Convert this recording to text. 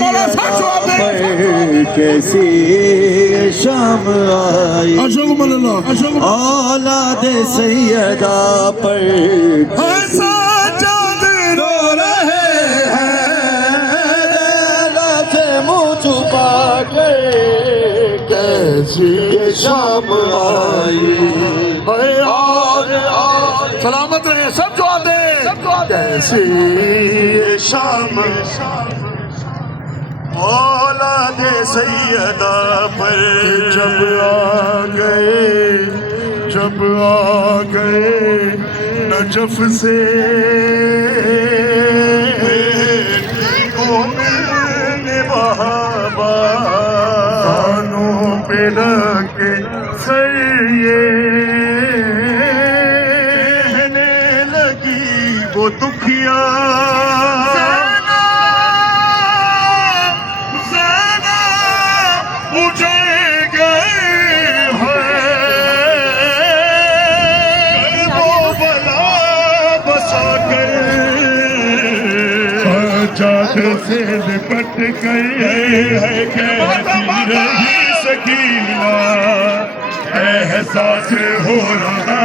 پر کیسی شام آئی اولاد سیدہ پر ایسا چاند رو رہے منہ چھپا کر کیسی شام آئی سلامت رہے سب جو آتے کیسی شام اولاد سیدہ پر جب آ گئے نجف سے بابا کانوں پہ رکھے سر یہ کہنے لگی وہ دکھیا سے لپٹ گئے ہے کہتی رہی سکینہ احساس ہو رہا